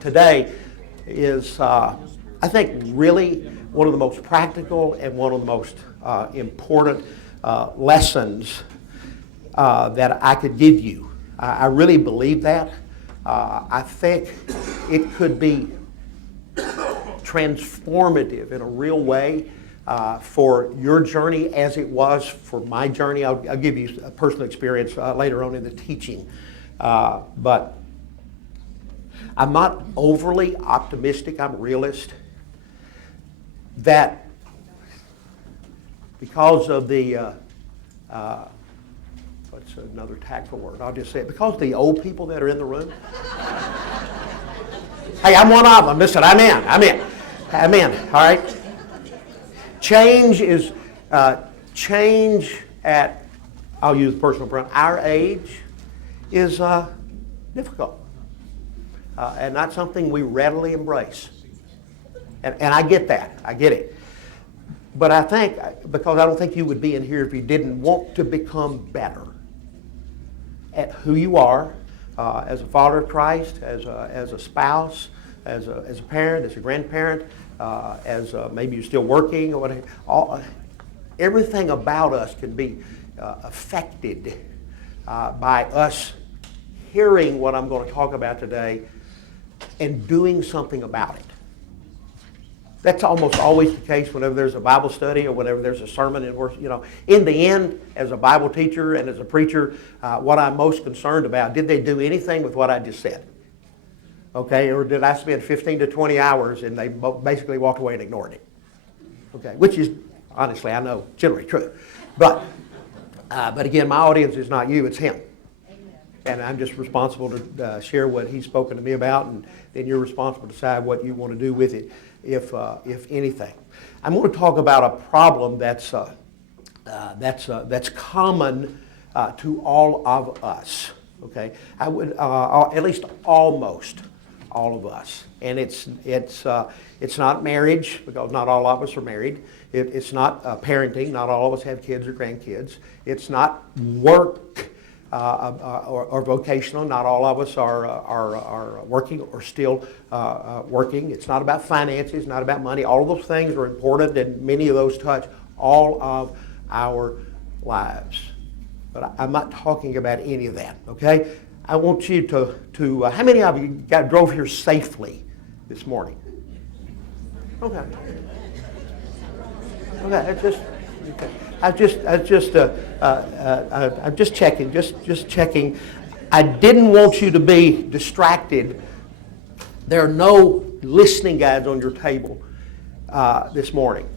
today is, I think, really one of the most practical and one of the most important lessons that I could give you. I really believe that. I think it could be transformative in a real way for your journey as it was for my journey. I'll give you a personal experience later on in the teaching. But I'm not overly optimistic. I'm a realist. That because of the, what's another tactful word? I'll just say it. Because of the old people that are in the room. Hey, I'm one of them. Listen, I'm in. All right? Change is, change at, I'll use personal pronoun, our age is difficult. And not something we readily embrace. And I get that. I get it. But I think, because I don't think you would be in here if you didn't want to become better at who you are as a follower of Christ, as a spouse, as a parent, as a grandparent, maybe you're still working or whatever. Everything about us can be affected by us hearing what I'm going to talk about today and doing something about it. That's almost always the case whenever there's a Bible study or whenever there's a sermon. In the end, as a Bible teacher and as a preacher, what I'm most concerned about, did they do anything with what I just said? Okay, or did I spend 15 to 20 hours and they basically walked away and ignored it? Okay, which is, honestly, I know, generally true. But again, my audience is not you, it's him. And I'm just responsible to share what he's spoken to me about, and then you're responsible to decide what you want to do with it, if anything. I'm going to talk about a problem that's common to all of us. Okay, I would at least almost all of us, and it's not marriage, because not all of us are married. It's not parenting. Not all of us have kids or grandkids. It's not work. Or vocational. Not all of us are working or still working. It's not about finances, not about money. All of those things are important, and many of those touch all of our lives. But I'm not talking about any of that, okay? I want you to how many of you drove here safely this morning? Okay. Okay, that's just... Okay. I'm just checking, just checking. I didn't want you to be distracted. There are no listening guides on your table this morning,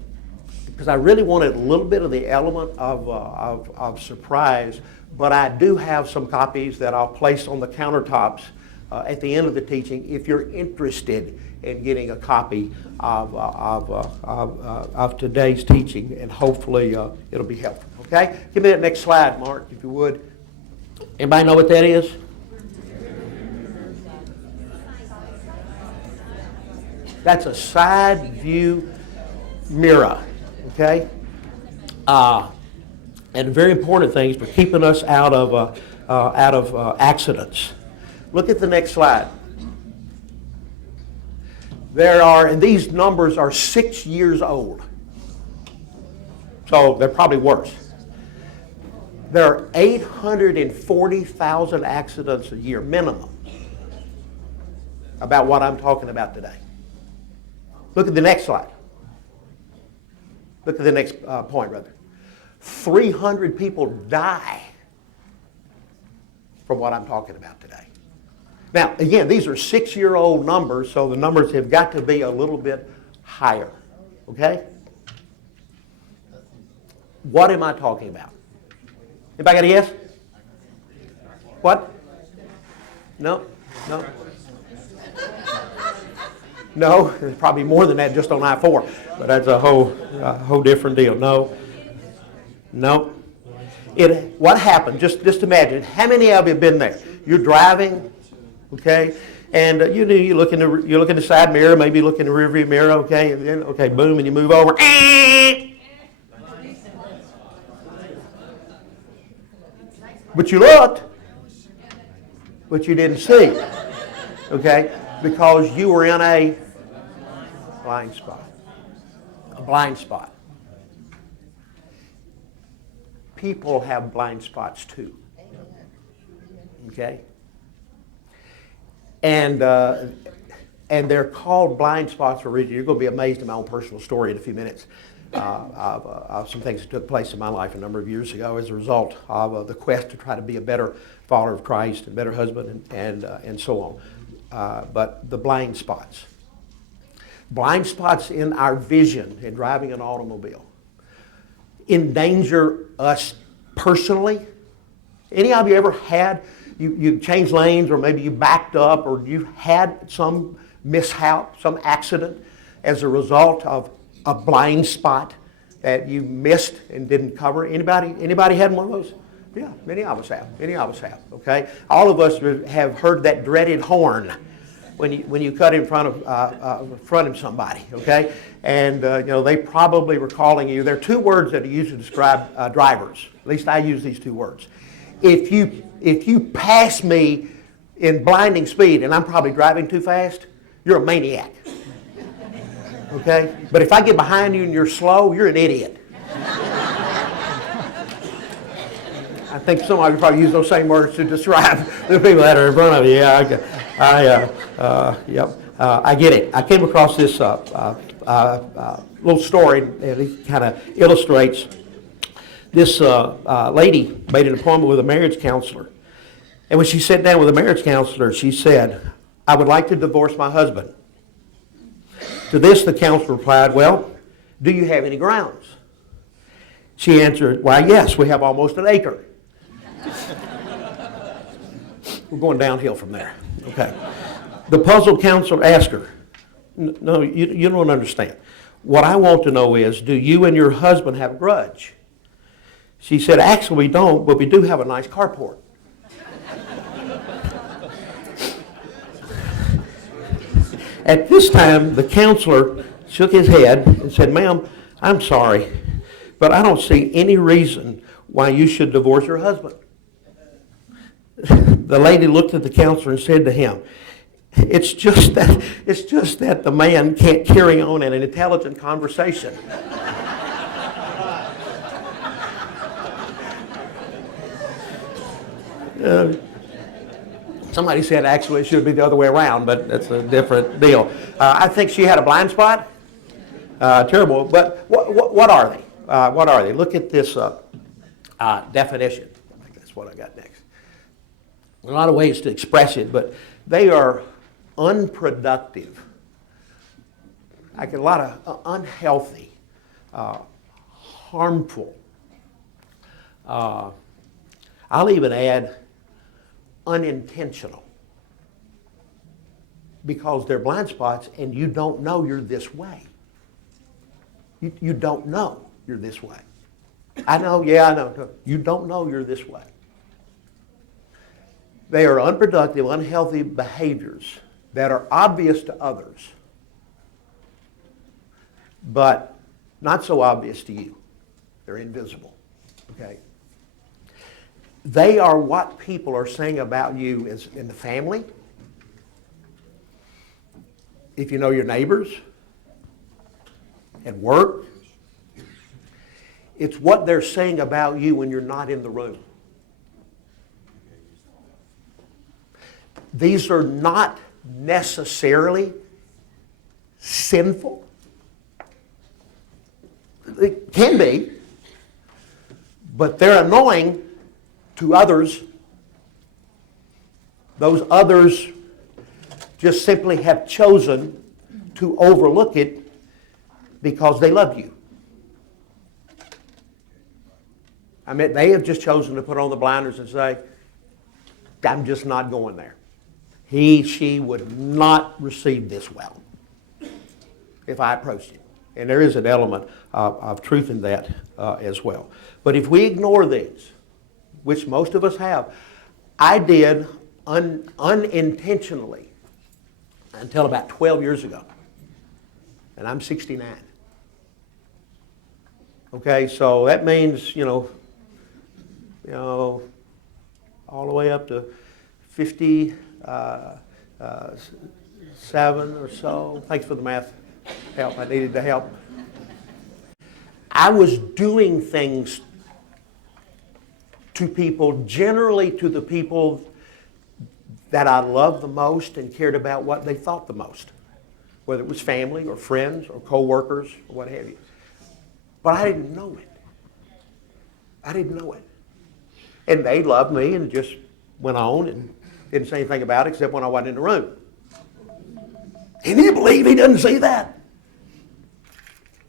because I really wanted a little bit of the element of surprise. But I do have some copies that I'll place on the countertops at the end of the teaching if you're interested in getting a copy of today's teaching, and hopefully it'll be helpful. Okay? Give me that next slide, Mark, if you would. Anybody know what that is? That's a side view mirror. Okay? And very important things for keeping us out of accidents. Look at the next slide. And these numbers are 6 years old. So they're probably worse. There are 840,000 accidents a year, minimum, about what I'm talking about today. Look at the next slide. Look at the next point, rather. 300 people die from what I'm talking about today. Now, again, these are 6-year-old numbers, so the numbers have got to be a little bit higher. Okay? What am I talking about? Anybody got a yes? What? No? No, there's probably more than that just on I-4, but that's a whole different deal. No. What happened? Just imagine. How many of you have been there? You're driving, okay, and you look in the side mirror, maybe look in the rear view mirror, okay, and then boom, and you move over. But you looked, but you didn't see. Okay? Because you were in a blind spot. A blind spot. People have blind spots too. Okay? And they're called blind spots for a reason. You're going to be amazed at my own personal story in a few minutes of some things that took place in my life a number of years ago as a result of the quest to try to be a better follower of Christ and better husband and so on. But the blind spots. Blind spots in our vision in driving an automobile endanger us personally. Any of you ever had, you changed lanes or maybe you backed up or you had some mishap, some accident as a result of a blind spot that you missed and didn't cover? Anybody had one of those? Yeah, many of us have. Many of us have, okay? All of us have heard that dreaded horn when you cut in front of somebody, okay? And they probably were calling you. There are two words that are used to describe drivers. At least I use these two words. If you pass me in blinding speed and I'm probably driving too fast, you're a maniac. Okay? But if I get behind you and you're slow, you're an idiot. I think some of you probably use those same words to describe the people that are in front of you. Yeah, I get it. I came across this little story, and it kind of illustrates. This lady made an appointment with a marriage counselor. And when she sat down with a marriage counselor, she said, "I would like to divorce my husband." To this, the counselor replied, "Well, do you have any grounds?" She answered, "Why, yes, we have almost an acre." We're going downhill from there. Okay. The puzzled counselor asked her, "No, you don't understand. What I want to know is, do you and your husband have a grudge?" She said, "Actually, we don't, but we do have a nice carport." At this time, the counselor shook his head and said, "Ma'am, I'm sorry, but I don't see any reason why you should divorce your husband." The lady looked at the counselor and said to him, It's just that the man can't carry on an intelligent conversation." Somebody said actually it should be the other way around, but that's a different deal. I think she had a blind spot. Terrible. But what are they? What are they? Look at this definition. I think that's what I got next. A lot of ways to express it, but they are unproductive, like a lot of unhealthy, harmful. I'll even add unintentional, because they're blind spots and you don't know you're this way. You don't know you're this way. I know, yeah, I know. You don't know you're this way. They are unproductive, unhealthy behaviors that are obvious to others, but not so obvious to you. They're invisible. Okay? They are what people are saying about you as in the family. If you know your neighbors, at work, it's what they're saying about you when you're not in the room. These are not necessarily sinful. They can be, but they're annoying to others. Those others just simply have chosen to overlook it because they love you. I mean, they have just chosen to put on the blinders and say, "I'm just not going there. She would not receive this well if I approached it." And there is an element of truth in that as well. But if we ignore these, which most of us have, I did unintentionally until about 12 years ago. And I'm 69. Okay, so that means, all the way up to 50, 7 or so. Thanks for the math help. I needed the help. I was doing things to people, generally to the people that I loved the most and cared about what they thought the most, whether it was family or friends or co-workers or what have you. But I didn't know it. I didn't know it. And they loved me and just went on and didn't say anything about it except when I wasn't in the room. Can you believe he doesn't see that?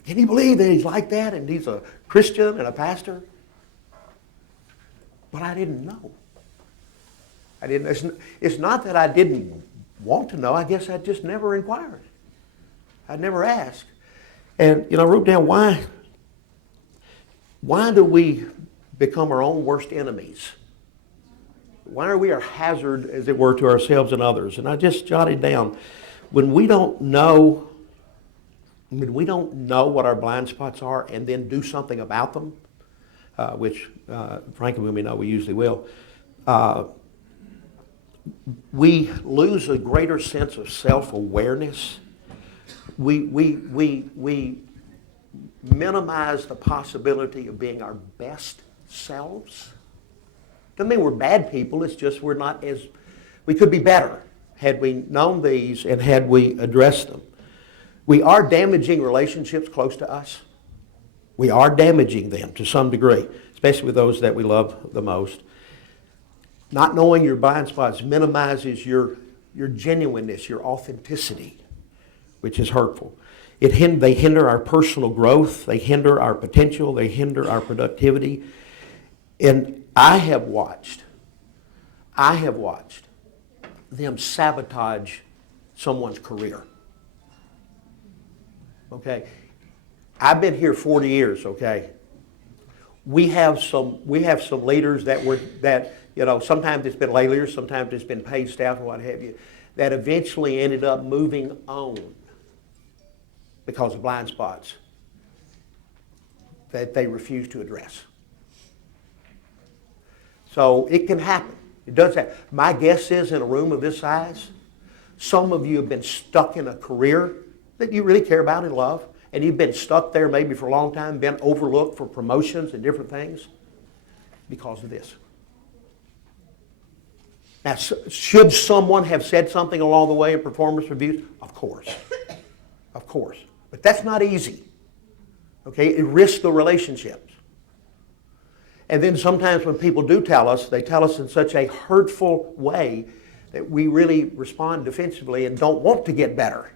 Can you believe that he's like that and he's a Christian and a pastor? But I didn't know. It's not that I didn't want to know. I guess I just never inquired. I never asked. And, I wrote down why do we become our own worst enemies? Why are we a hazard, as it were, to ourselves and others? And I just jotted down, when we don't know what our blind spots are and then do something about them, which, frankly, when we know, we usually will, we lose a greater sense of self-awareness. We minimize the possibility of being our best selves. Doesn't mean we're bad people, it's just we could be better had we known these and had we addressed them. We are damaging relationships close to us. We are damaging them to some degree, especially with those that we love the most. Not knowing your blind spots minimizes your genuineness, your authenticity, which is hurtful. They hinder our personal growth. They hinder our potential. They hinder our productivity. And I have watched them sabotage someone's career. Okay? I've been here 40 years, okay? We have some leaders that sometimes it's been lay leaders, sometimes it's been paid staff and what have you, that eventually ended up moving on because of blind spots that they refuse to address. So it can happen. It does happen. My guess is in a room of this size, some of you have been stuck in a career that you really care about and love, and you've been stuck there maybe for a long time, been overlooked for promotions and different things because of this. Now, should someone have said something along the way in performance reviews? Of course. Of course. But that's not easy. Okay? It risks the relationships. And then sometimes when people do tell us, they tell us in such a hurtful way that we really respond defensively and don't want to get better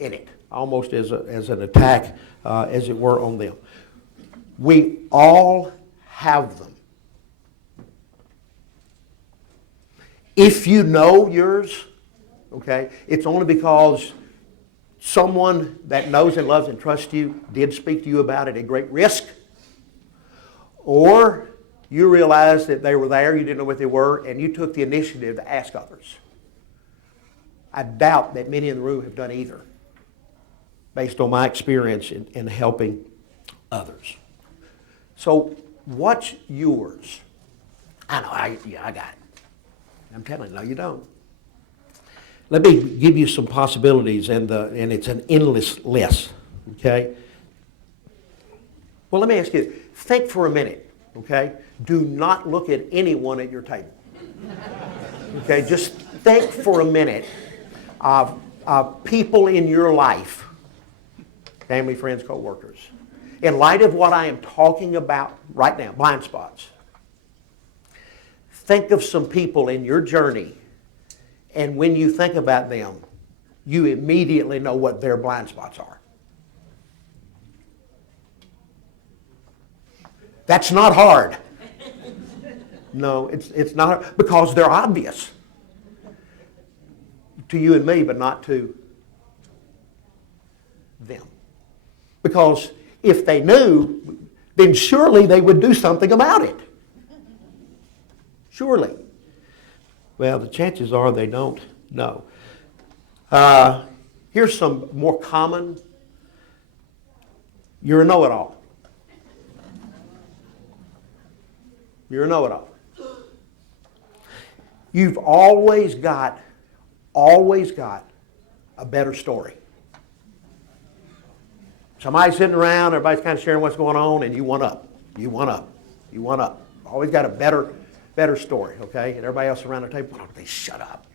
in it, almost as an attack, as it were, on them. We all have them. If you know yours, okay, it's only because someone that knows and loves and trusts you did speak to you about it at great risk, or you realized that they were there, you didn't know what they were, and you took the initiative to ask others. I doubt that many in the room have done either, based on my experience in helping others. So what's yours? I know, I got it. I'm telling you, no, you don't. Let me give you some possibilities, and it's an endless list, okay? Well, let me ask you, think for a minute, okay? Do not look at anyone at your table. Okay, just think for a minute of people in your life, family, friends, co-workers. In light of what I am talking about right now, blind spots, think of some people in your journey, and when you think about them, you immediately know what their blind spots are. That's not hard. No, it's not hard, because they're obvious to you and me, but not to them. Because if they knew, then surely they would do something about it. Surely. Well, the chances are they don't know. Here's some more common. You're a know-it-all. You're a know-it-all. You've always got always got a better story. Somebody's sitting around, everybody's kind of sharing what's going on, and you one up. You one up. You one up. Always got a better story, okay? And everybody else around the table, why don't they shut up?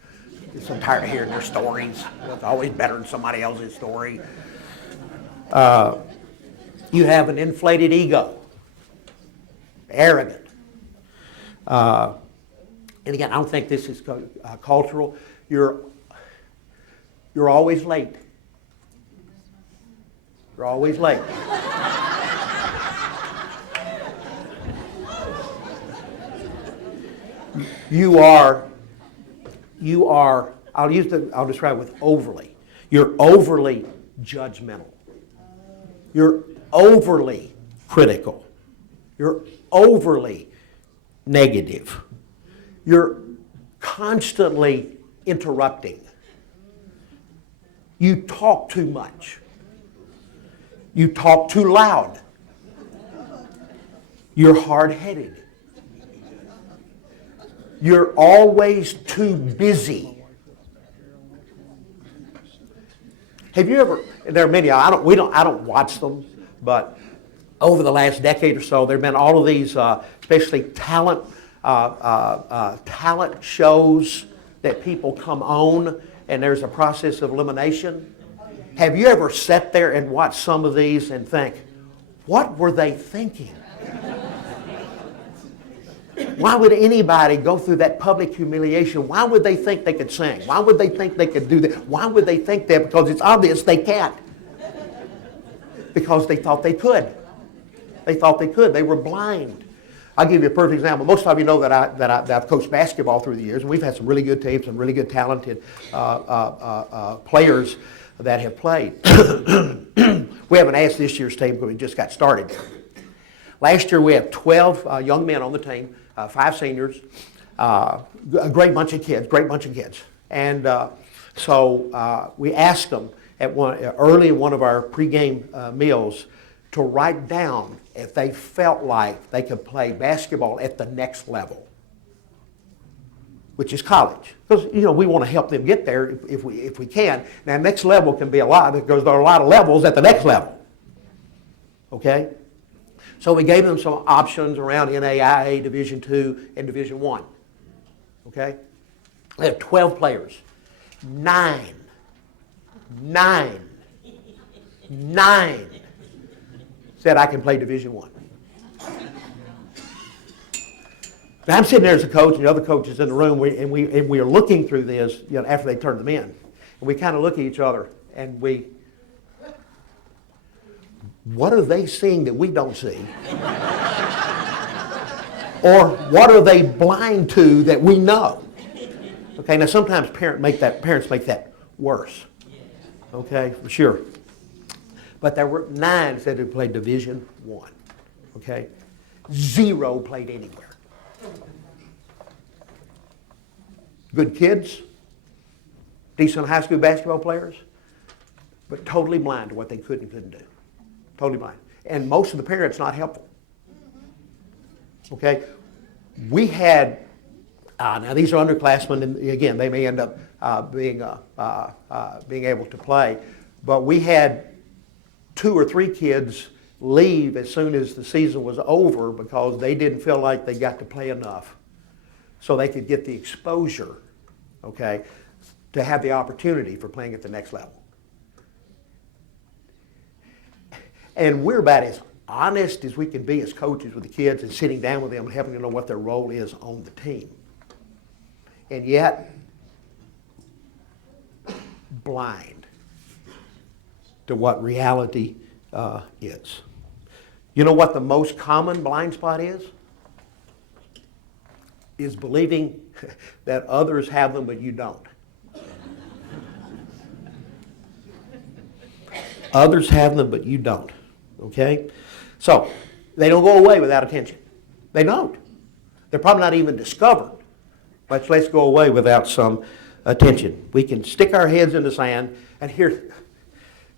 I'm so tired of hearing their stories. It's always better than somebody else's story. You have an inflated ego. Arrogant. And again, I don't think this is cultural. You're always late. You're always late. You are, I'll describe it with overly. You're overly judgmental. You're overly critical. You're overly negative. You're constantly interrupting. You talk too much. You talk too loud. You're hard-headed. You're always too busy. Have you ever? There are many. I don't watch them, but over the last decade or so, there have been all of these, especially talent shows that people come on, and there's a process of elimination. Have you ever sat there and watched some of these and think, what were they thinking? Why would anybody go through that public humiliation? Why would they think they could sing? Why would they think they could do that? Why would they think that? Because it's obvious they can't. Because they thought they could. They thought they could. They were blind. I'll give you a perfect example. Most of you know that I've coached basketball through the years, and we've had some really good teams, some really good talented players that have played. We haven't asked this year's team because we just got started. Last year we had 12 young men on the team, 5 seniors, a great bunch of kids. And so we asked them early in one of our pregame meals to write down if they felt like they could play basketball at the next level, which is college. Because, we want to help them get there if we can. Now, next level can be a lot because there are a lot of levels at the next level. Okay? So we gave them some options around NAIA, Division II, and Division I. Okay? They have 12 players. 9 said I can play Division I. Now I'm sitting there as a coach, and the other coaches in the room, and we are looking through this, after they turned them in, and we kind of look at each other, and what are they seeing that we don't see? Or what are they blind to that we know? Okay, now sometimes parents make that worse. Okay, for sure. But there were 9 said who played Division I. Okay, 0 played anywhere. Good kids, decent high school basketball players, but totally blind to what they could and couldn't do. Totally blind. And most of the parents not helpful. Okay, we had now these are underclassmen, and again they may end up being able to play, but we had 2 or 3 kids leave as soon as the season was over because they didn't feel like they got to play enough so they could get the exposure, okay, to have the opportunity for playing at the next level. And we're about as honest as we can be as coaches with the kids and sitting down with them and helping them know what their role is on the team. And yet, blind to what reality is. You know what the most common blind spot is? Is believing that others have them but you don't. Others have them but you don't. Okay? So, they don't go away without attention. They don't. They're probably not even discovered. But let's go away without some attention. We can stick our heads in the sand and hear,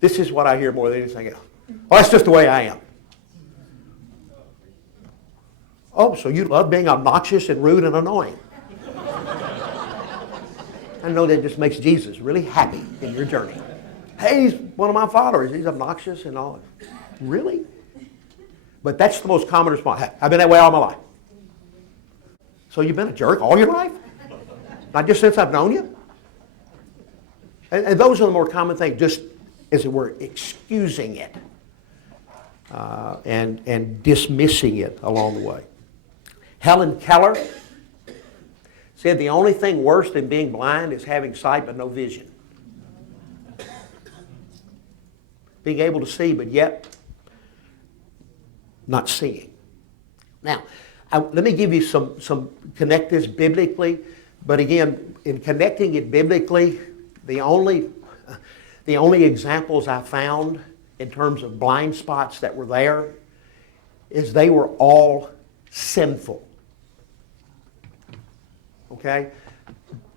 this is what I hear more than anything else. Oh, that's just the way I am. Oh, so you love being obnoxious and rude and annoying. I know that just makes Jesus really happy in your journey. Hey, he's one of my followers. He's obnoxious and all. Really? But that's the most common response. Hey, I've been that way all my life. So you've been a jerk all your life? Not just since I've known you? And those are the more common things, just as it were, excusing it and dismissing it along the way. Helen Keller said the only thing worse than being blind is having sight but no vision. Being able to see but yet not seeing. Now, let me give you some connect this biblically, but again, in connecting it biblically, the only examples I found in terms of blind spots that were there is they were all sinful. Okay?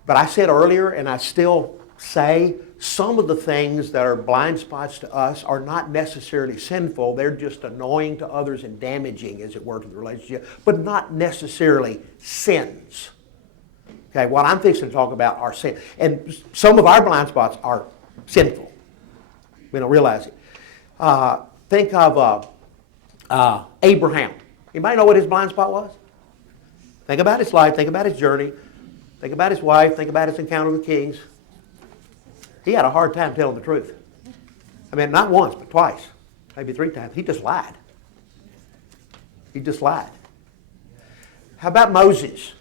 But I said earlier, and I still say, some of the things that are blind spots to us are not necessarily sinful. They're just annoying to others and damaging, as it were, to the relationship, but not necessarily sins. Okay, what I'm fixing to talk about are sin. And some of our blind spots are sinful. We don't realize it. Think of Abraham. Anybody know what his blind spot was? Think about his life. Think about his journey. Think about his wife. Think about his encounter with kings. He had a hard time telling the truth. I mean, not once, but twice. Maybe 3 times. He just lied. He just lied. How about Moses?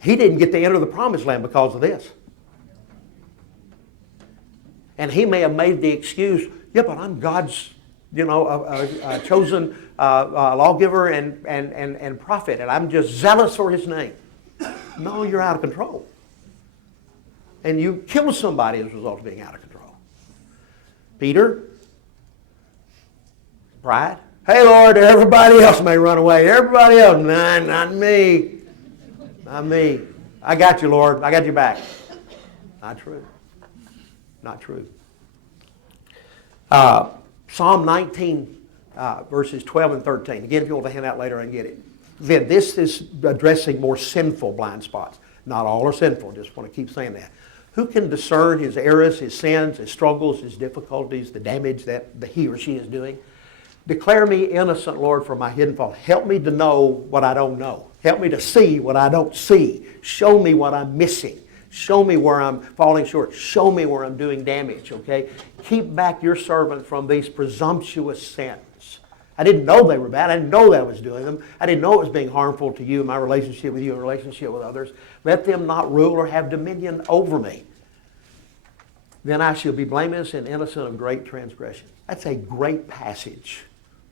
He didn't get to enter the promised land because of this. And he may have made the excuse, yeah, but I'm God's, chosen lawgiver and prophet, and I'm just zealous for his name. No, you're out of control. And you killed somebody as a result of being out of control. Peter, pride. Hey, Lord, everybody else may run away. Everybody else, nah, not me. Not me. I got you, Lord. I got your back. Not true. Not true. Psalm 19, verses 12 and 13. Again, if you want to hand out later, I can get it. Then this is addressing more sinful blind spots. Not all are sinful. Just want to keep saying that. Who can discern his errors, his sins, his struggles, his difficulties, the damage that he or she is doing? Declare me innocent, Lord, for my hidden fault. Help me to know what I don't know. Help me to see what I don't see. Show me what I'm missing. Show me where I'm falling short. Show me where I'm doing damage, okay? Keep back your servant from these presumptuous sins. I didn't know they were bad. I didn't know that I was doing them. I didn't know it was being harmful to you, my relationship with you, and relationship with others. Let them not rule or have dominion over me. Then I shall be blameless and innocent of great transgression. That's a great passage,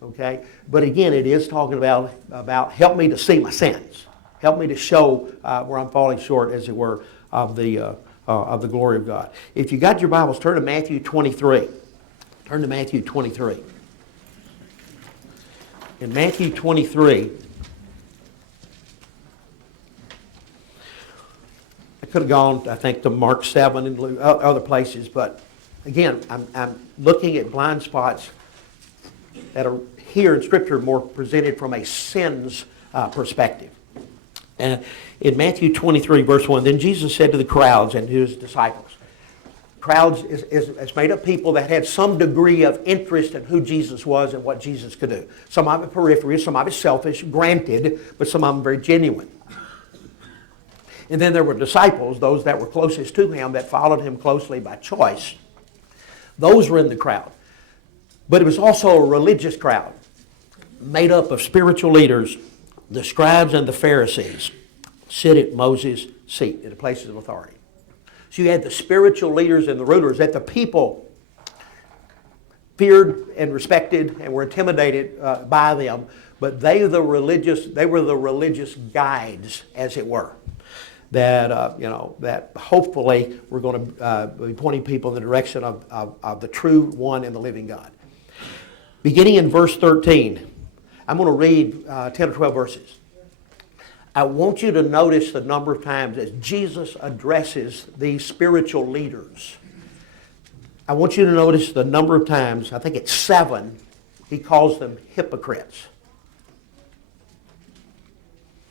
okay? But again, it is talking about help me to see my sins. Help me to show where I'm falling short, as it were, of the glory of God. If you got your Bibles, turn to Matthew 23. Turn to Matthew 23. In Matthew 23, I could have gone, I think, to Mark 7 and other places, but again, I'm looking at blind spots that are here in Scripture more presented from a sins perspective. And in Matthew 23, verse 1, then Jesus said to the crowds and to his disciples, crowds is made up people that had some degree of interest in who Jesus was and what Jesus could do. Some of it periphery, some of it selfish, granted, but some of them very genuine. And then there were disciples, those that were closest to him, that followed him closely by choice. Those were in the crowd. But it was also a religious crowd made up of spiritual leaders. The scribes and the Pharisees sit at Moses' seat in the places of authority. So you had the spiritual leaders and the rulers that the people feared and respected and were intimidated by them, but they were the religious guides, as it were, that hopefully were going to be pointing people in the direction of the true one and the living God. Beginning in verse 13, I'm going to read 10 or 12 verses. I want you to notice the number of times as Jesus addresses these spiritual leaders. I want you to notice the number of times, I think it's 7, he calls them hypocrites.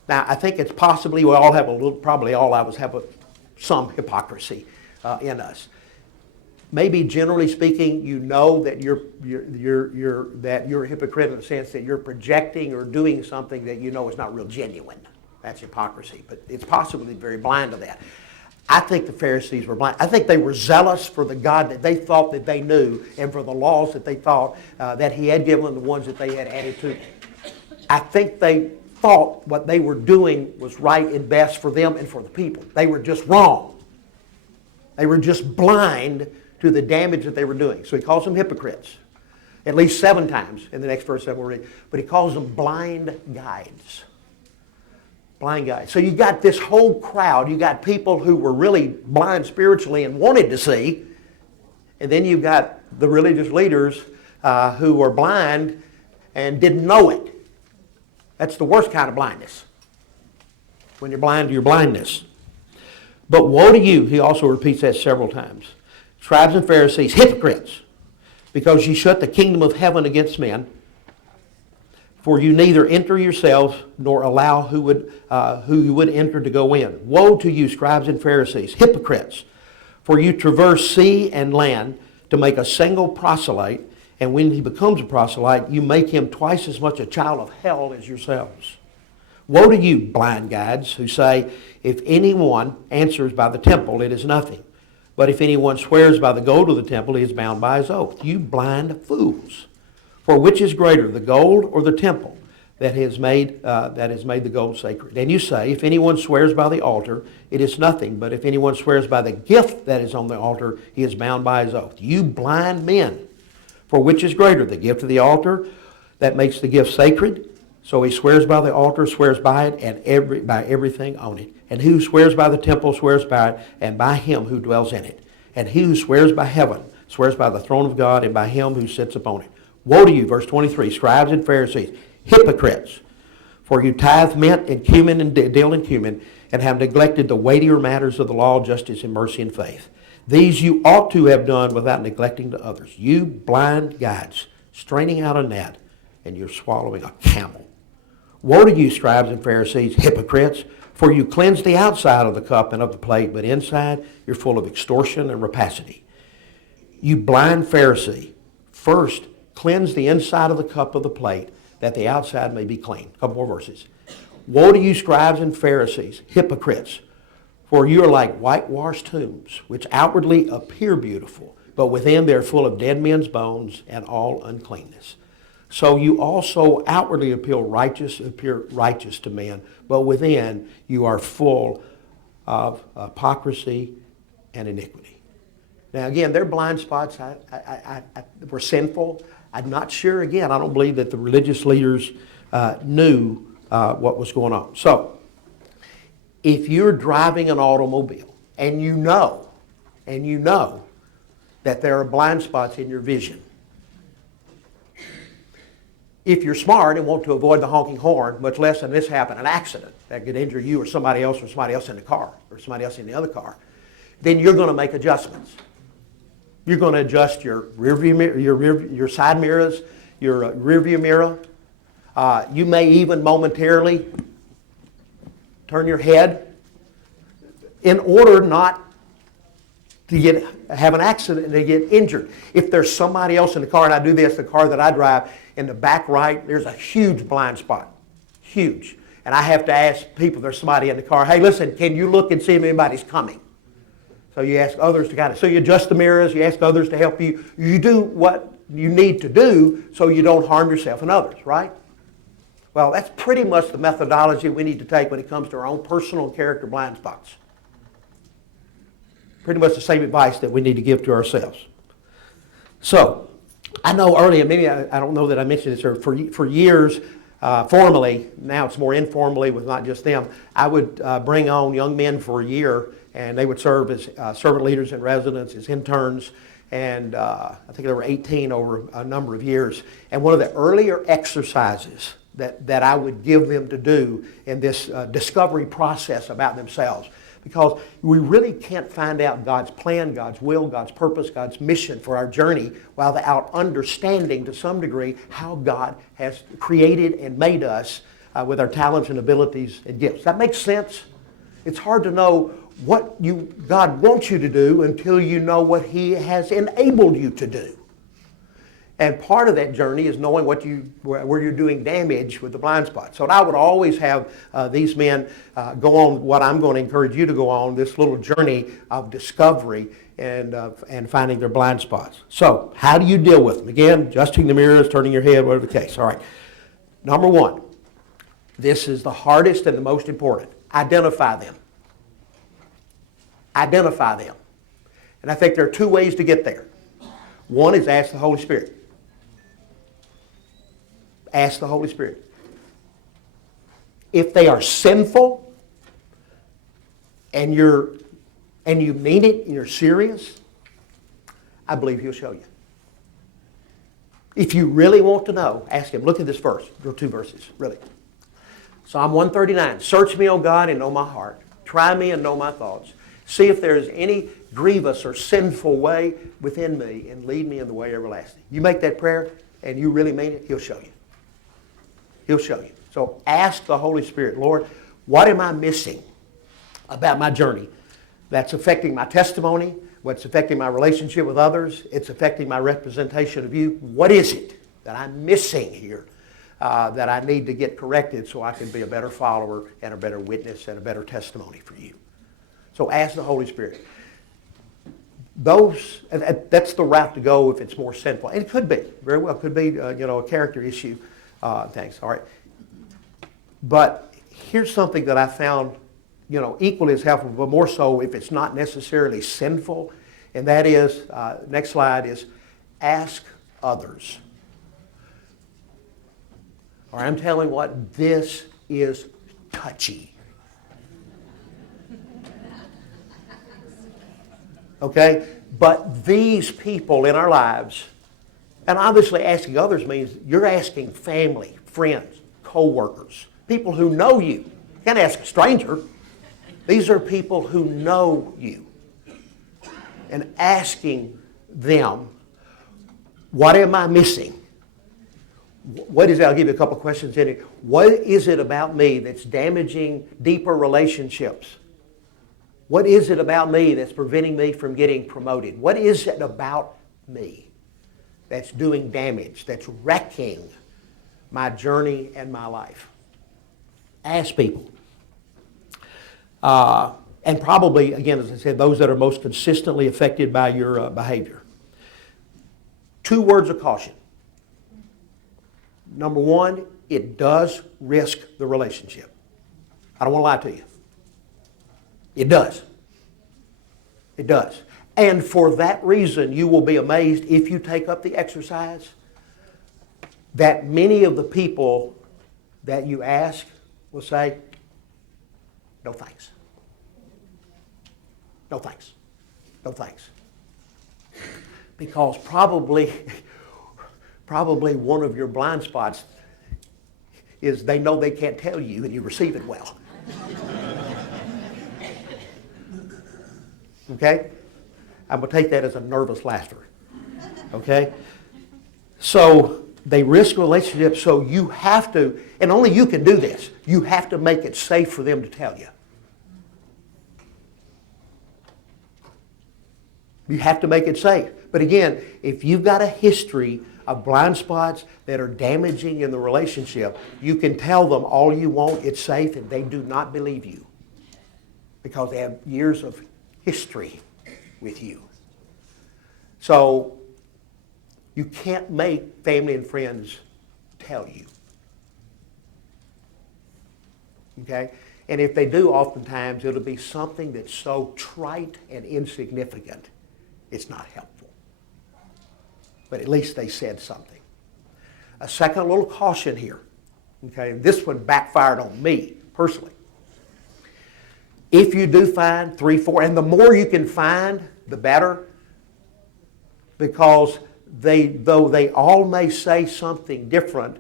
Now, I think it's possibly we all have a little, probably all of us have some hypocrisy in us. Maybe generally speaking, you know that you're a hypocrite in the sense that you're projecting or doing something that you know is not real genuine. That's hypocrisy, but it's possibly very blind to that. I think the Pharisees were blind. I think they were zealous for the God that they thought that they knew and for the laws that they thought that He had given them, the ones that they had added to. I think they thought what they were doing was right and best for them and for the people. They were just wrong. They were just blind to the damage that they were doing. So He calls them hypocrites, at least 7 times in the next verse that we'll read. But He calls them blind guides. Blind guides. So you got this whole crowd. You got people who were really blind spiritually and wanted to see. And then you've got the religious leaders who were blind and didn't know it. That's the worst kind of blindness. When you're blind to your blindness. But woe to you, he also repeats that several times. Scribes and Pharisees, hypocrites, because you shut the kingdom of heaven against men. For you neither enter yourselves nor allow who you would enter to go in. Woe to you, scribes and Pharisees, hypocrites, for you traverse sea and land to make a single proselyte, and when he becomes a proselyte, you make him twice as much a child of hell as yourselves. Woe to you, blind guides, who say, if anyone answers by the temple, it is nothing. But if anyone swears by the gold of the temple, he is bound by his oath. You blind fools! For which is greater, the gold or the temple that has made the gold sacred? And you say, if anyone swears by the altar, it is nothing. But if anyone swears by the gift that is on the altar, he is bound by his oath. You blind men! For which is greater, the gift of the altar that makes the gift sacred? So he swears by the altar, swears by it, and by everything on it. And he who swears by the temple swears by it, and by him who dwells in it. And he who swears by heaven swears by the throne of God, and by him who sits upon it. Woe to you, verse 23, scribes and Pharisees, hypocrites! For you tithe mint and cumin and dill and cumin, and have neglected the weightier matters of the law, justice and mercy and faith. These you ought to have done without neglecting to others. You blind guides, straining out a gnat, and you're swallowing a camel. Woe to you, scribes and Pharisees, hypocrites! For you cleanse the outside of the cup and of the plate, but inside you're full of extortion and rapacity. You blind Pharisee, first cleanse the inside of the cup of the plate, that the outside may be clean. A couple more verses. Woe to you, scribes and Pharisees, hypocrites! For you are like whitewashed tombs, which outwardly appear beautiful, but within they are full of dead men's bones and all uncleanness. So you also outwardly appear righteous to men, but within you are full of hypocrisy and iniquity. Now again, they're blind spots. We're sinful. I'm not sure, again, I don't believe that the religious leaders knew what was going on. So, if you're driving an automobile and you know that there are blind spots in your vision, if you're smart and want to avoid the honking horn, much less than this happen, an accident that could injure you or somebody else in the car or somebody else in the other car, then you're going to make adjustments. You're going to adjust your rearview mirror, your side mirrors, your rearview mirror. You may even momentarily turn your head in order not to have an accident and to get injured. If there's somebody else in the car, and I do this, the car that I drive, in the back right, there's a huge blind spot. Huge. And I have to ask people, there's somebody in the car, hey, listen, can you look and see if anybody's coming? So you ask others to so you adjust the mirrors, you ask others to help you. You do what you need to do so you don't harm yourself and others, right? Well, that's pretty much the methodology we need to take when it comes to our own personal and character blind spots. Pretty much the same advice that we need to give to ourselves. So, I know earlier, maybe I don't know that I mentioned this, for years, formally, now it's more informally with not just them, I would bring on young men for a year, and they would serve as servant leaders in residence, as interns, and I think there were 18 over a number of years. And one of the earlier exercises that I would give them to do in this discovery process about themselves, because we really can't find out God's plan, God's will, God's purpose, God's mission for our journey without understanding to some degree how God has created and made us with our talents and abilities and gifts. That makes sense? It's hard to know what God wants you to do until you know what He has enabled you to do. And part of that journey is knowing where you're doing damage with the blind spots. So I would always have these men go on what I'm going to encourage you to go on, this little journey of discovery and finding their blind spots. So how do you deal with them? Again, adjusting the mirrors, turning your head, whatever the case. All right. Number one, this is the hardest and the most important. Identify them. Identify them. And I think there are two ways to get there. One is ask the Holy Spirit. Ask the Holy Spirit. If they are sinful and you mean it and you're serious, I believe He'll show you. If you really want to know, ask Him. Look at this verse. There are two verses, really. Psalm 139. Search me, O God, and know my heart. Try me and know my thoughts. See if there is any grievous or sinful way within me, and lead me in the way everlasting. You make that prayer and you really mean it, He'll show you. He'll show you. So ask the Holy Spirit, Lord, what am I missing about my journey that's affecting my testimony, what's affecting my relationship with others, it's affecting my representation of you. What is it that I'm missing here that I need to get corrected so I can be a better follower and a better witness and a better testimony for you? So ask the Holy Spirit. That's the route to go if it's more sinful. And it could be, very well, could be a character issue. Thanks. All right. But here's something that I found, equally as helpful, but more so if it's not necessarily sinful, and that is, next slide is, ask others. All right, I'm telling you what, this is touchy. Okay? But these people in our lives, and obviously asking others means you're asking family, friends, co-workers, people who know you. You can't ask a stranger. These are people who know you. And asking them, what am I missing? What is it? I'll give you a couple of questions in it. What is it about me that's damaging deeper relationships? What is it about me that's preventing me from getting promoted? What is it about me that's doing damage, that's wrecking my journey and my life? Ask people. And probably, again, as I said, those that are most consistently affected by your behavior. 2 words of caution. Number one, it does risk the relationship. I don't want to lie to you. It does. It does. And for that reason, you will be amazed if you take up the exercise that many of the people that you ask will say, no thanks. No thanks. No thanks. Because probably one of your blind spots is they know they can't tell you and you receive it well. Okay? I'm going to take that as a nervous laughter. Okay? So they risk relationships, so you have to, and only you can do this, you have to make it safe for them to tell you. You have to make it safe. But again, if you've got a history of blind spots that are damaging in the relationship, you can tell them all you want, it's safe, and they do not believe you because they have years of history with you. So you can't make family and friends tell you. Okay? And if they do, oftentimes it'll be something that's so trite and insignificant, it's not helpful. But at least they said something. A second little caution here. Okay? And this one backfired on me personally. If you do find 3, 4, and the more you can find, the better, because though they all may say something different,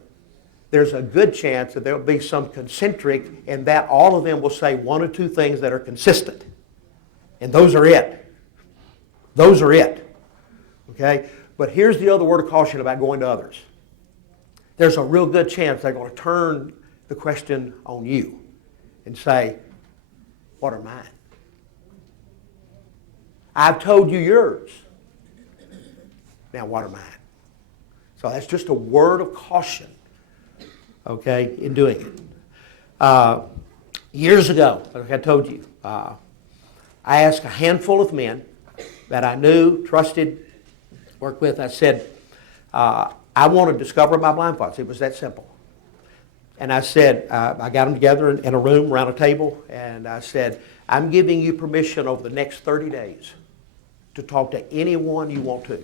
there's a good chance that there will be some concentric, and that all of them will say 1 or 2 things that are consistent. And those are it. Those are it. Okay? But here's the other word of caution about going to others. There's a real good chance they're going to turn the question on you and say, what are mine? I've told you yours. Now what are mine? So that's just a word of caution, okay, in doing it. Years ago, like I told you, I asked a handful of men that I knew, trusted, worked with. I said, I want to discover my blind spots. It was that simple. And I said, I got them together in a room around a table, and I said, I'm giving you permission over the next 30 days to talk to anyone you want to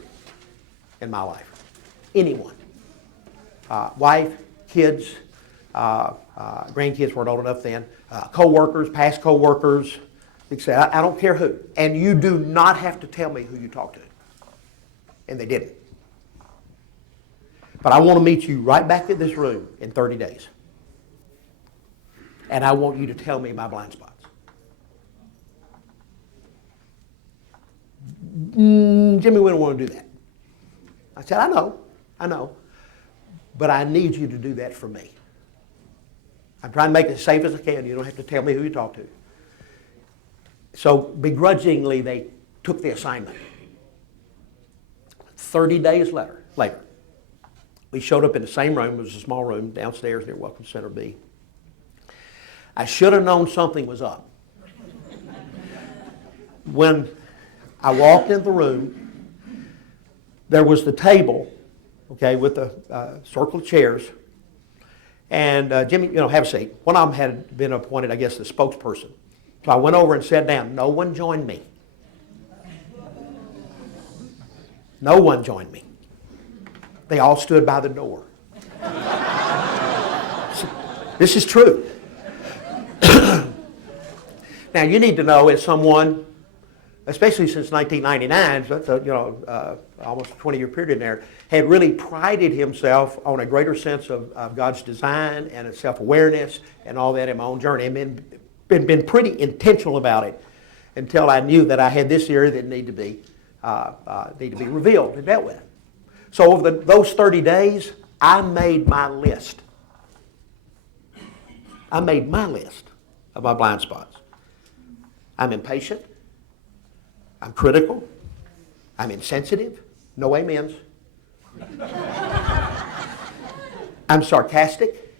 in my life. Anyone. Wife, kids, grandkids weren't old enough then, co-workers, past co-workers, etc. I don't care who. And you do not have to tell me who you talked to. And they didn't. But I want to meet you right back in this room in 30 days. And I want you to tell me my blind spots. Jimmy, we don't want to do that. I said, I know. But I need you to do that for me. I'm trying to make it as safe as I can. You don't have to tell me who you talk to. So begrudgingly, they took the assignment. 30 days later, we showed up in the same room. It was a small room downstairs near Welcome Center B. I should have known something was up. When I walked in the room, there was the table, okay, with a circle of chairs. And Jimmy, have a seat. One of them had been appointed, I guess, the spokesperson. So I went over and sat down. No one joined me. No one joined me. They all stood by the door. This is true. Now, you need to know, as someone, especially since 1999, so that's almost a 20-year period there, had really prided himself on a greater sense of God's design and a self-awareness and all that in my own journey, and been pretty intentional about it until I knew that I had this area that needed to be revealed and dealt with. So over those 30 days, I made my list. I made my list of my blind spots. I'm impatient. I'm critical. I'm insensitive. No amens. I'm sarcastic.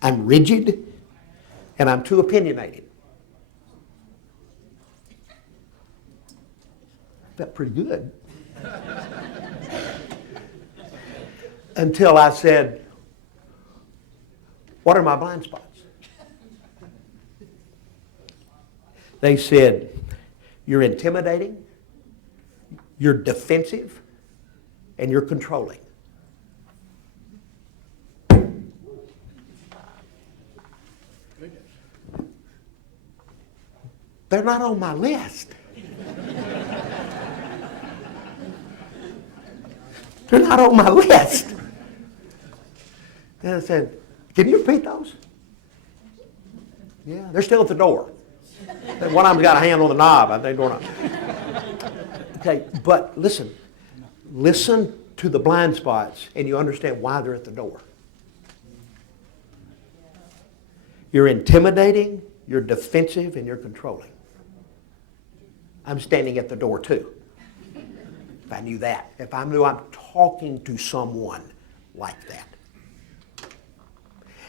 I'm rigid. And I'm too opinionated. Felt pretty good. Until I said, what are my blind spots? They said, you're intimidating, you're defensive, and you're controlling. They're not on my list. They're not on my list. And I said, can you repeat those? Yeah, they're still at the door. One of them's got a hand on the knob, I think, doorknob. Okay, but listen to the blind spots and you understand why they're at the door. You're intimidating, you're defensive, and you're controlling. I'm standing at the door too. If I knew that, if I knew I'm talking to someone like that.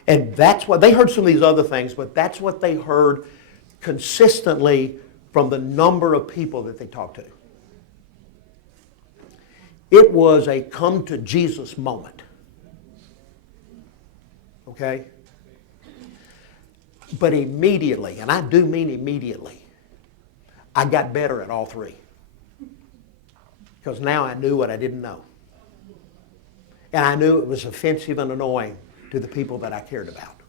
And that's what, they heard some of these other things, but that's what they heard consistently from the number of people that they talked to. It was a come to Jesus moment. Okay? But immediately, and I do mean immediately, I got better at all three. Because now I knew what I didn't know. And I knew it was offensive and annoying to the people that I cared about.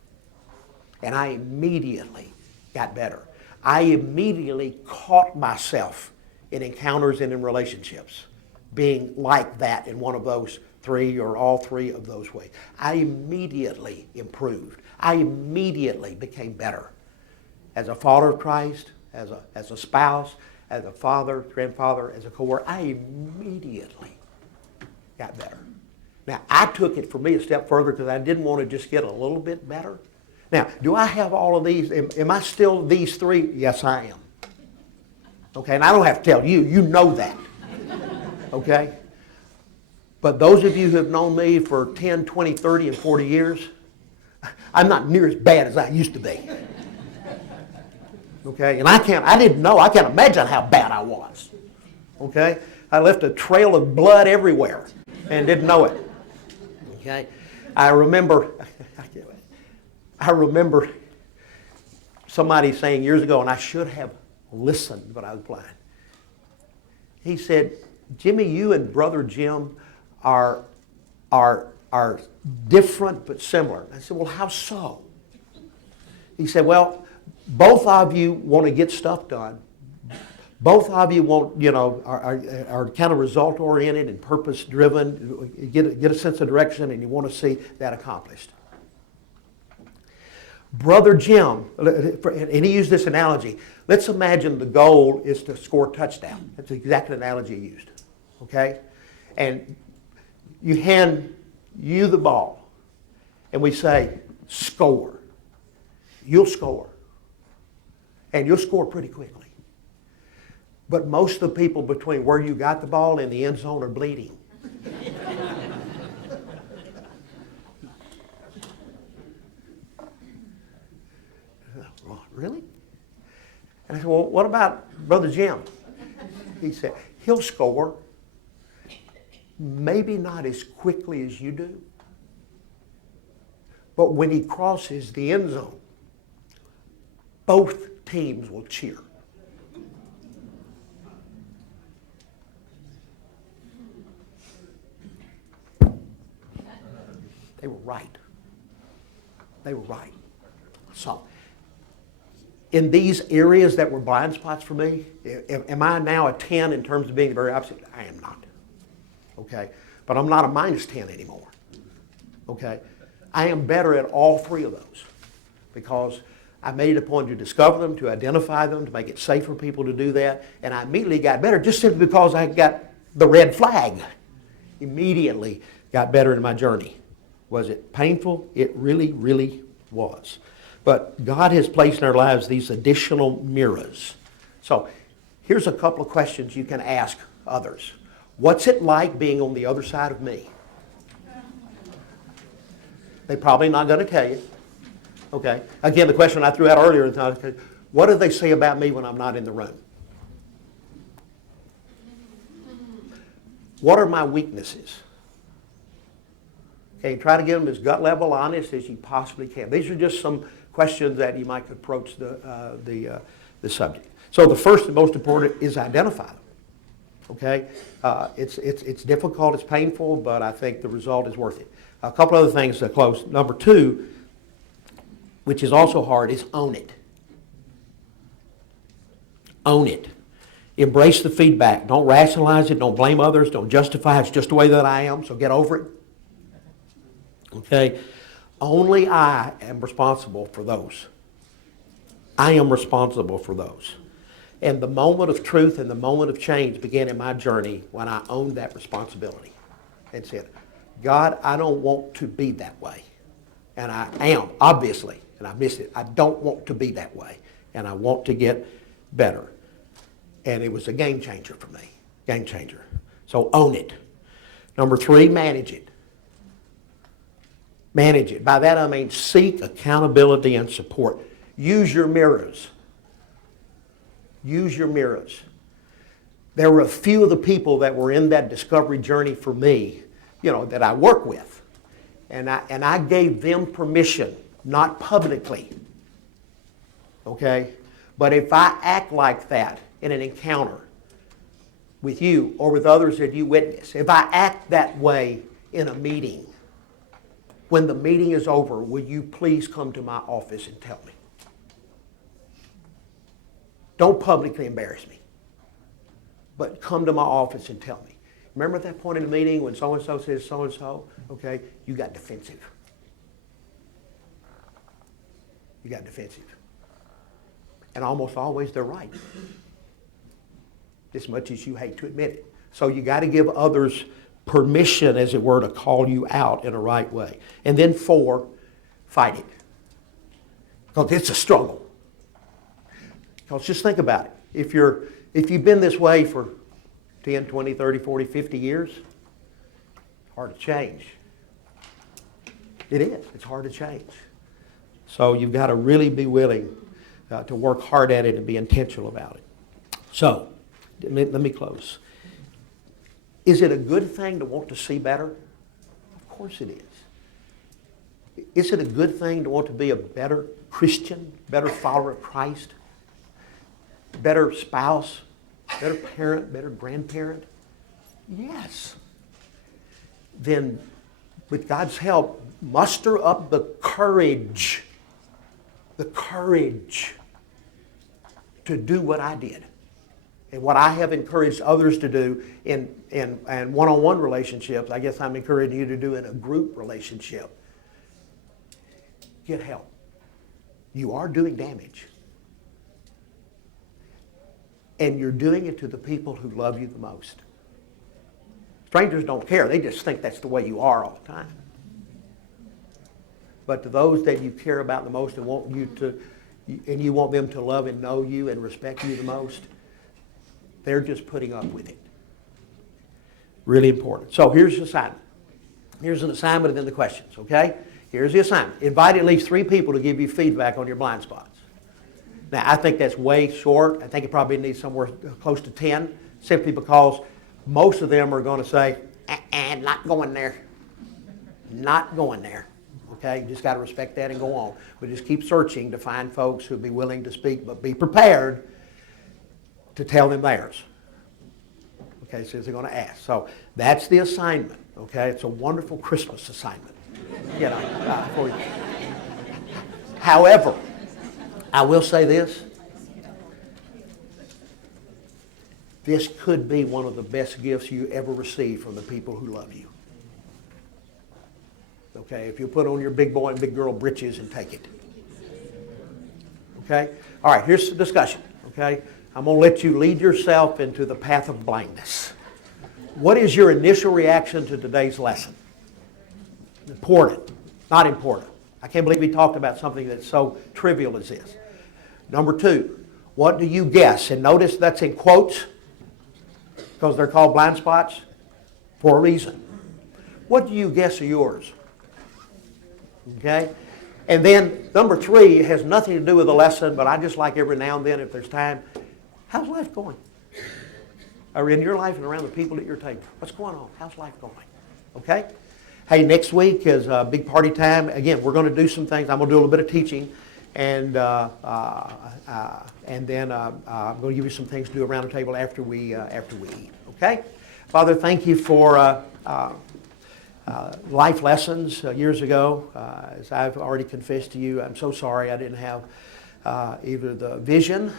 And I immediately got better. I immediately caught myself in encounters and in relationships being like that in one of those three or all three of those ways. I immediately improved. I immediately became better. As a follower of Christ, as a spouse, as a father, grandfather, as a co-worker, I immediately got better. Now, I took it for me a step further because I didn't want to just get a little bit better. Now, do I have all of these? Am I still these three? Yes, I am. Okay, and I don't have to tell you. You know that. Okay? But those of you who have known me for 10, 20, 30, and 40 years, I'm not near as bad as I used to be. Okay? And I can't imagine how bad I was. Okay? I left a trail of blood everywhere and didn't know it. Okay? I remember somebody saying years ago, and I should have listened, but I was blind. He said, Jimmy, you and Brother Jim are different but similar. I said, well, how so? He said, well, both of you want to get stuff done. Both of you are kind of result-oriented and purpose-driven, get a sense of direction, and you want to see that accomplished. Brother Jim, and he used this analogy, let's imagine the goal is to score a touchdown. That's the exact analogy he used. Okay? And you hand you the ball, and we say, score. You'll score. And you'll score pretty quickly. But most of the people between where you got the ball and the end zone are bleeding. Really? And I said, well, what about Brother Jim? He said, he'll score, maybe not as quickly as you do, but when he crosses the end zone, both teams will cheer. They were right. They were right. So, in these areas that were blind spots for me, am I now a 10 in terms of being the very opposite? I am not. Okay? But I'm not a minus 10 anymore. Okay? I am better at all three of those because I made it a point to discover them, to identify them, to make it safe for people to do that, and I immediately got better just simply because I got the red flag. Immediately got better in my journey. Was it painful? It really, really was. But God has placed in our lives these additional mirrors. So here's a couple of questions you can ask others. What's it like being on the other side of me? They're probably not going to tell you. Okay. Again, the question I threw out earlier is, what do they say about me when I'm not in the room? What are my weaknesses? Okay, try to get them as gut level honest as you possibly can. These are just some questions that you might approach the subject. So the first and most important is identify them. Okay, it's difficult, it's painful, but I think the result is worth it. A couple other things to close. Number two, which is also hard, is own it. Own it. Embrace the feedback. Don't rationalize it. Don't blame others. Don't justify it. It's just the way that I am, so get over it. Okay? Only I am responsible for those. I am responsible for those. And the moment of truth and the moment of change began in my journey when I owned that responsibility and said, God, I don't want to be that way. And I am, obviously, and I miss it. I don't want to be that way. And I want to get better. And it was a game changer for me. Game changer. So own it. Number three, manage it. Manage it. By that I mean seek accountability and support. Use your mirrors. Use your mirrors. There were a few of the people that were in that discovery journey for me, that I work with. And I gave them permission, not publicly. Okay? But if I act like that in an encounter with you or with others that you witness, if I act that way in a meeting, when the meeting is over, will you please come to my office and tell me? Don't publicly embarrass me, but come to my office and tell me. Remember at that point in the meeting when so-and-so says so-and-so? Okay, you got defensive. You got defensive. And almost always they're right. As much as you hate to admit it. So you got to give others permission, as it were, to call you out in a right way. And then 4, fight it. Because it's a struggle. Because just think about it. If you've been this way for 10, 20, 30, 40, 50 years, it's hard to change. It is. It's hard to change. So you've got to really be willing to work hard at it and be intentional about it. So, let me close. Is it a good thing to want to see better? Of course it is. Is it a good thing to want to be a better Christian, better follower of Christ, better spouse, better parent, better grandparent? Yes. Then, with God's help, muster up the courage to do what I did and what I have encouraged others to do in one-on-one relationships. I guess I'm encouraging you to do in a group relationship. Get help. You are doing damage. And you're doing it to the people who love you the most. Strangers don't care. They just think that's the way you are all the time. But to those that you care about the most and want you to, and you want them to love and know you and respect you the most, they're just putting up with it. Really important. So here's the assignment. Here's an assignment and then the questions, okay? Here's the assignment. Invite at least 3 people to give you feedback on your blind spots. Now, I think that's way short. I think it probably needs somewhere close to 10, simply because most of them are going to say, not going there. Not going there. Okay, you just got to respect that and go on. But just keep searching to find folks who'll be willing to speak, but be prepared to tell them theirs. Okay, so they're going to ask. So that's the assignment. Okay, it's a wonderful Christmas assignment. You know, for you. However, I will say this. This could be one of the best gifts you ever receive from the people who love you. Okay, if you put on your big boy and big girl britches and take it. Okay? All right, here's the discussion. Okay? I'm going to let you lead yourself into the path of blindness. What is your initial reaction to today's lesson? Important. Not important. I can't believe we talked about something that's so trivial as this. Number 2, what do you guess? And notice that's in quotes because they're called blind spots for a reason. What do you guess are yours? Okay? And then number 3 has nothing to do with the lesson, but I just like every now and then, if there's time, how's life going? Or in your life and around the people at your table. What's going on? How's life going? Okay? Hey, next week is big party time. Again, we're going to do some things. I'm going to do a little bit of teaching, and then I'm going to give you some things to do around the table after we eat. Okay? Father, thank you for life lessons years ago. As I've already confessed to you, I'm so sorry I didn't have either the vision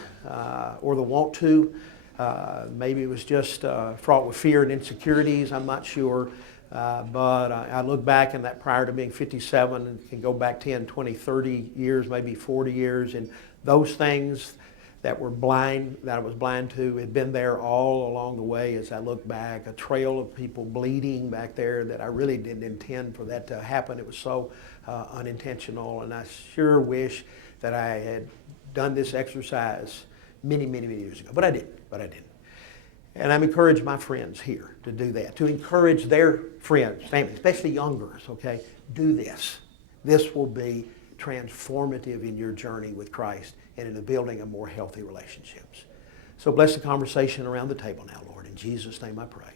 or the want to. Maybe it was just fraught with fear and insecurities. I'm not sure. But I look back, and that prior to being 57, and can go back 10, 20, 30 years, maybe 40 years, and those things that I was blind to, had been there all along the way as I look back. A trail of people bleeding back there that I really didn't intend for that to happen. It was so unintentional, and I sure wish that I had done this exercise many, many, many years ago. But I didn't. And I'm encouraging my friends here to do that, to encourage their friends, family, especially youngers, okay? Do this. This will be transformative in your journey with Christ and in the building of more healthy relationships. So bless the conversation around the table now, Lord. In Jesus' name I pray.